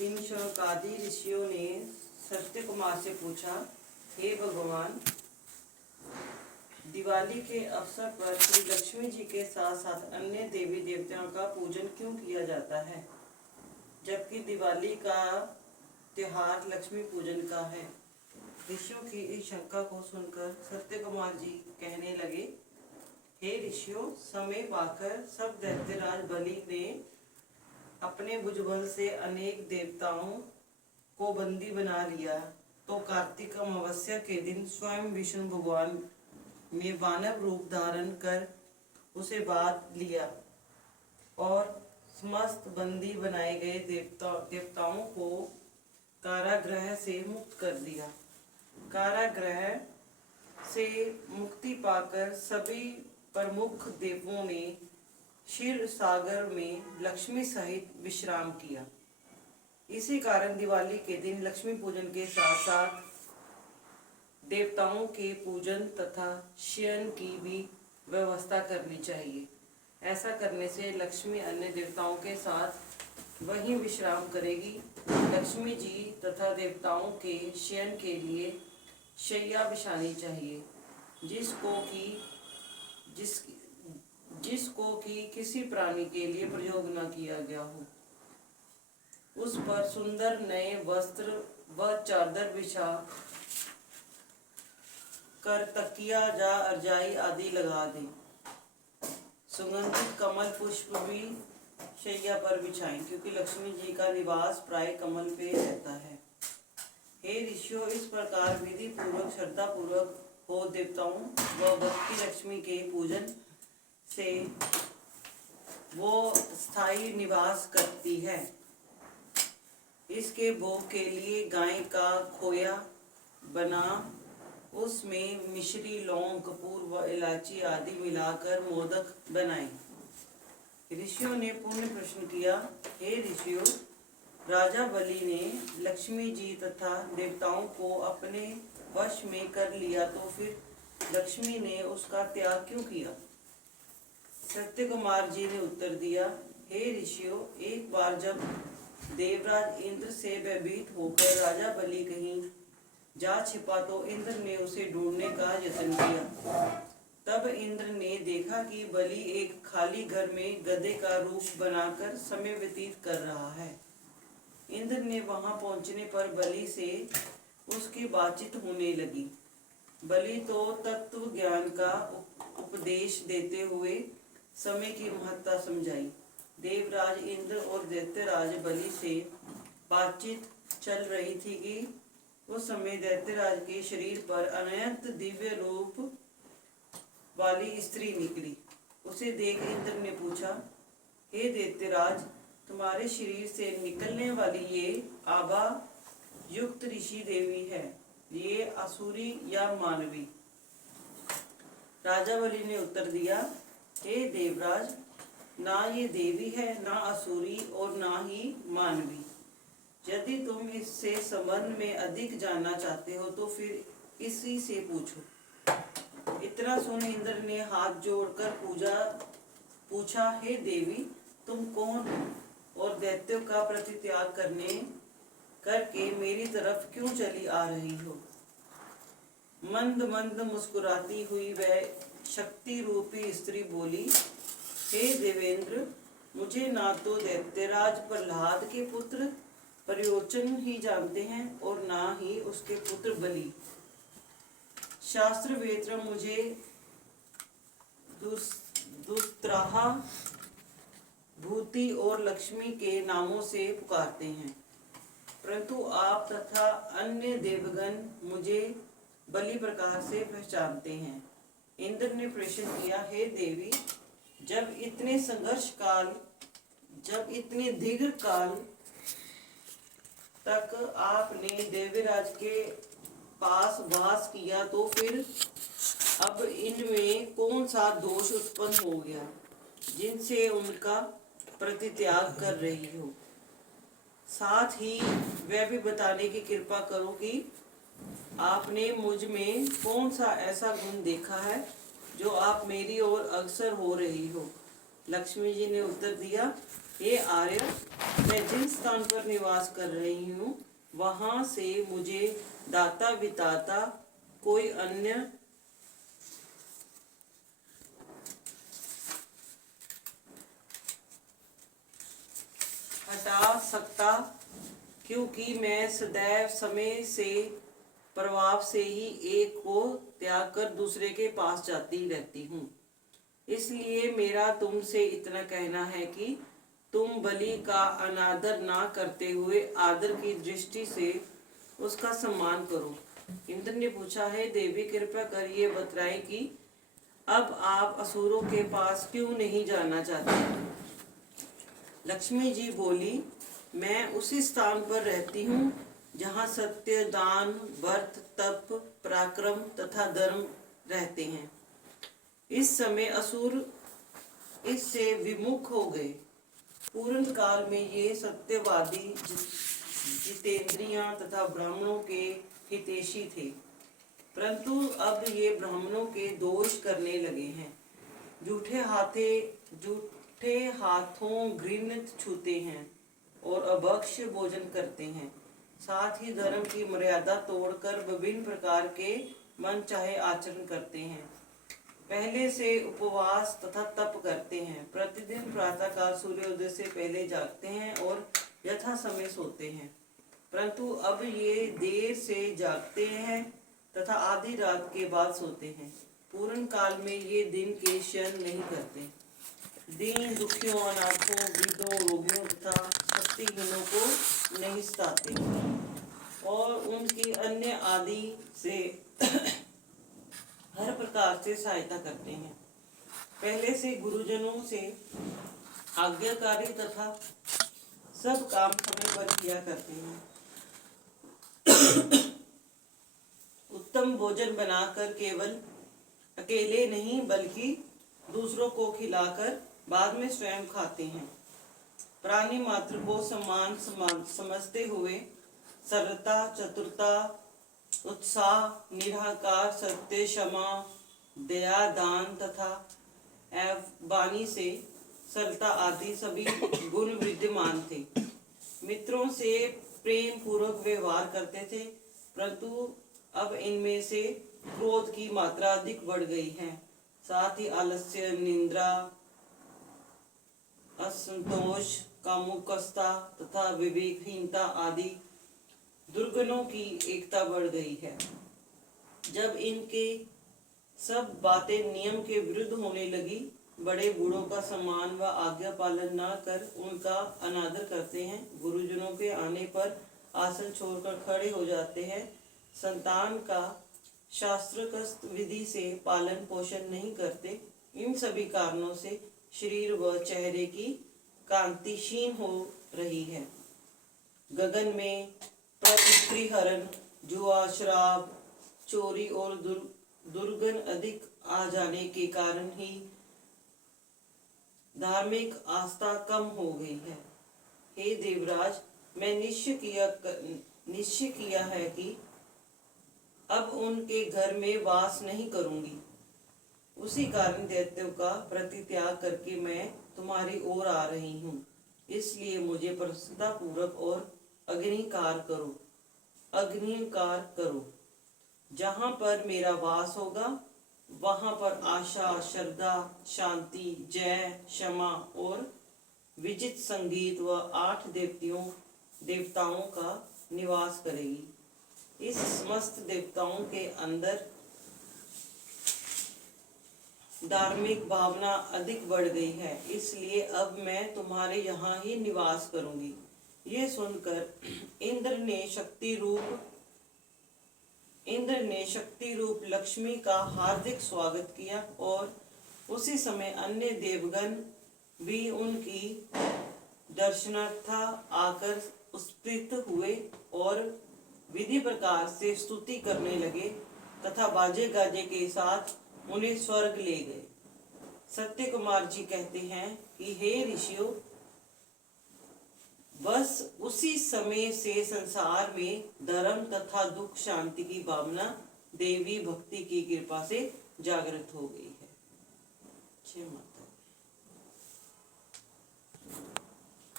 दिन शौनकादि ऋषियों ने सत्य कुमार से पूछा, हे भगवान, दिवाली के अवसर पर श्री लक्ष्मी जी के साथ साथ अन्य देवी देवताओं का पूजन क्यों किया जाता है, जबकि दिवाली का त्योहार लक्ष्मी पूजन का है। ऋषियों की इस शंका को सुनकर सत्य कुमार जी कहने लगे, हे ऋषियों, समय पाकर सब दैत्यराज बलि ने अपने भुजबल से अनेक देवताओं को बंदी बना लिया, तो कार्तिक अमावस्या के दिन स्वयं विष्णु भगवान ने मानव रूप धारण कर उसे बांध लिया और समस्त बंदी बनाए गए देवताओं को कारागृह से मुक्त कर दिया। कारागृह से मुक्ति पाकर सभी प्रमुख देवों ने क्षीर सागर में लक्ष्मी सहित विश्राम किया। इसी कारण दिवाली के दिन लक्ष्मी पूजन के साथ साथ देवताओं के पूजन तथा शयन की भी व्यवस्था करनी चाहिए। ऐसा करने से लक्ष्मी अन्य देवताओं के साथ वहीं विश्राम करेगी। लक्ष्मी जी तथा देवताओं के शयन के लिए शैया बिछानी चाहिए, जिसको कि किसी प्राणी के लिए प्रयोग न किया गया हो। उस पर सुंदर नए वस्त्र व चादर बिछा कर तकिया या रजाई आदि लगा दें। सुगंधित कमल पुष्प भी शैया पर बिछाएं, क्योंकि लक्ष्मी जी का निवास प्राय कमल पे रहता है। हे ऋषियों, इस प्रकार विधि पूर्वक श्रद्धा पूर्वक हो देवताओं व भक्ति लक्ष्मी के पूजन से वो स्थायी निवास करती है। इसके भोग के लिए गाय का खोया बना उसमें मिश्री, लौंग, कपूर व इलायची आदि मिलाकर मोदक बनाएं। ऋषियों ने पुनः प्रश्न किया, हे ऋषियों, राजा बलि ने लक्ष्मी जी तथा देवताओं को अपने वश में कर लिया, तो फिर लक्ष्मी ने उसका त्याग क्यों किया? सत्य कुमार जी ने उत्तर दिया, हे ऋषियों, एक बार जब देवराज इंद्र से भयभीत होकर राजा बलि कहीं जा छिपा, तो इंद्र ने उसे ढूंढने का यत्न किया। तब इंद्र ने देखा कि बलि एक खाली घर में गधे का रूप बनाकर समय व्यतीत कर रहा है। इंद्र ने वहां पहुंचने पर बलि से उसकी बातचीत होने लगी। बलि तो तत्व ज्ञान का उपदेश देते हुए समय की महत्ता समझाई। देवराज इंद्र और दैत्यराज बलि से बातचीत चल रही थी कि उस समय दैत्यराज के शरीर पर अनंत दिव्य रूप वाली स्त्री निकली। उसे देख इंद्र ने पूछा, हे दैत्यराज, तुम्हारे शरीर से निकलने वाली ये आभा युक्त ऋषि देवी है, ये असुरी या मानवी? राजा बलि ने उत्तर दिया, हे देवराज, ना ये देवी है, ना असुरी और ना ही मानवी। यदि तुम इससे संबंध में अधिक जानना चाहते हो तो फिर इसी से पूछो। इतना सुन इंद्र ने हाथ जोड़कर पूछा, हे देवी, तुम कौन हो और दैत्यों का प्रतित्याग करके मेरी तरफ क्यों चली आ रही हो? मंद मंद मुस्कुराती हुई वह शक्ति रूपी स्त्री बोली, हे देवेंद्र, मुझे ना तो दैत्यराज प्रहलाद के पुत्र प्रयोचन ही जानते हैं और ना ही उसके पुत्र बलि। शास्त्र वेत्र मुझे दुस्त्राहा, भूति और लक्ष्मी के नामों से पुकारते हैं, परंतु आप तथा अन्य देवगण मुझे बलि प्रकार से पहचानते हैं। इंद्र ने प्रश्न किया, हे देवी, जब इतने दीर्घ काल तक आपने देवराज के पास वास किया, तो फिर अब इनमें कौन सा दोष उत्पन्न हो गया जिनसे उनका प्रतित्याग कर रही हो? साथ ही वह भी बताने की कृपा करो कि आपने मुझ में कौन सा ऐसा गुण देखा है जो आप मेरी ओर अग्रसर हो रही हो। लक्ष्मी जी ने उत्तर दिया, हे आर्य, मैं जिस जिस स्थान पर निवास कर रही हूँ वहां से मुझे दाता विधाता कोई अन्य हटा सकता, क्योंकि मैं सदैव समय से प्रभाव से ही एक को त्याग कर दूसरे के पास जाती रहती हूँ। इसलिए मेरा तुमसे इतना कहना है कि तुम बलि का अनादर ना करते हुए आदर की दृष्टि से उसका सम्मान करो। इंद्र ने पूछा, है देवी कृपा कर ये बतलाए कि अब आप असुरों के पास क्यों नहीं जाना चाहते। लक्ष्मी जी बोली, मैं उसी स्थान पर रहती हूँ जहाँ सत्य, दान, व्रत, तप, पराक्रम तथा धर्म रहते हैं। इस समय असुर इससे विमुख हो गए। पूर्ण काल में ये सत्यवादी, जितेंद्रियां तथा ब्राह्मणों के हितैषी थे, परंतु अब ये ब्राह्मणों के दोष करने लगे हैं। झूठे हाथों घृण छूते हैं और अभक्ष्य भोजन करते हैं। साथ ही धर्म की मर्यादा तोड़कर विभिन्न प्रकार के मन चाहे आचरण करते हैं। पहले से उपवास तथा तप करते हैं। प्रतिदिन प्रातःकाल सूर्योदय से पहले जागते हैं और यथा समय सोते हैं, परंतु अब ये देर से जागते हैं तथा आधी रात के बाद सोते हैं। पूर्ण काल में ये दिन के शयन नहीं करते। दीन दुखियों, अनाथों, वृद्धों, रोगियों तथा शक्तिहीनों को नहीं सताते और उनकी अन्य आदि से हर प्रकार से सहायता करते हैं। पहले से गुरुजनों से आज्ञाकारी तथा सब काम समय पर किया करते हैं। उत्तम भोजन बनाकर केवल अकेले नहीं बल्कि दूसरों को खिलाकर बाद में स्वयं खाते हैं। प्राणी मात्र को समान समझते हुए सरलता, चतुरता, उत्साह, निराकार, सत्य, क्षमा, दया, दान तथा वाणी से सरलता आदि सभी गुण विद्यमान थे। मित्रों से प्रेम पूर्वक व्यवहार करते थे, परंतु अब इनमें से क्रोध की मात्रा अधिक बढ़ गई है। साथ ही आलस्य, निंद्रा, असंतोष, कामुकता तथा विवेकहीनता आदि दुर्गुणों की एकता बढ़ गई है। जब इनके सब बातें नियम के विरुद्ध होने लगी, बड़े बूढ़ों का सम्मान व आज्ञा पालन न कर उनका अनादर करते हैं, गुरुजनों के आने पर आसन छोड़कर खड़े हो जाते हैं, संतान का शास्त्रकस्त विधि से पालन पोषण नहीं करते, इन सभी कारणों से शरीर व चेहरे की कांति क्षीण हो रही है। गगन में प्रतिहरण, जुआ, शराब, चोरी और दुर्गुण अधिक आ जाने के कारण ही धार्मिक आस्था कम हो गई है। हे देवराज, मैं निश्चय किया है कि अब उनके घर में वास नहीं करूंगी। उसी कारण दैत्यों का प्रतित्याग करके मैं तुम्हारी ओर आ रही हूँ। इसलिए मुझे प्रसन्नता पूर्वक और अग्निकार करो। जहाँ पर मेरा वास होगा वहाँ पर आशा, श्रद्धा, शांति, जय, क्षमा और विजित संगीत व 8 देवताओं का निवास करेगी। इस समस्त देवताओं के अंदर धार्मिक भावना अधिक बढ़ गई है, इसलिए अब मैं तुम्हारे यहाँ ही निवास करूंगी। ये सुनकर इंद्र ने शक्ति रूप लक्ष्मी का हार्दिक स्वागत किया और उसी समय अन्य देवगण भी उनकी दर्शनार्थ आकर उपस्थित हुए और विधि प्रकार से स्तुति करने लगे तथा बाजे गाजे के साथ उन्हें स्वर्ग ले गए। सत्य कुमार जी कहते हैं कि हे ऋषियों, बस उसी समय से संसार में धर्म तथा दुख शांति की भावना देवी भक्ति की कृपा से जागृत हो गई है।